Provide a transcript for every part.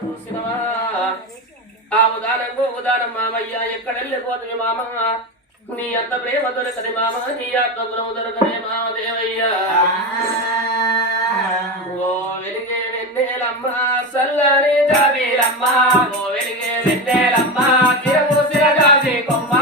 చూసినవా ఆ ఉదానం గోదానం మామయ్య ఎక్కడ వెళ్ళిపోతుంది మామ నీ అంత ప్రేమ దొరకని మామ నీ ఆత్మగుణము దొరకనే మామ దేవయ్యా ఓ వెలిగే వెన్నెలమ్మ సల్లని జాబీలమ్మ ఓ వెలిగే వెన్నెలమ్మ తిరగూసిన జాబీ కొమ్మ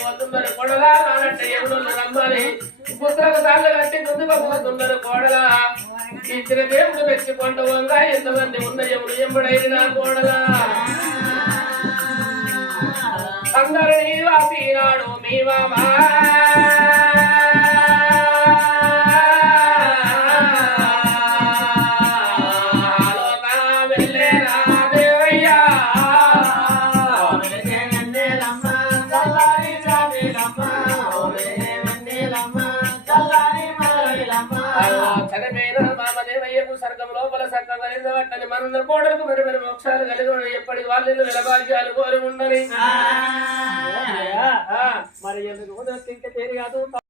పోతున్నారు కొడలా నానంటే ఎవరు రమ్మని పుత్రకు తాళ్ళు కట్టి ముందుగా పోతున్నారు కోడలా ఇద్దరు దేవుడు మెచ్చుకుంటూ వంగా ఎంతమంది ఉన్న ఎవరు ఎంబడైన కోడలా అందరినీ వాసినాడు మీ మామా స్వర్గం లోపల సక్కని మన కోడలకు మరి మరి మోక్షాలు కలిగి ఎప్పటికి వాళ్ళు వెలభాగ్యాలు కోరి ఉండని మరి ఎందుకు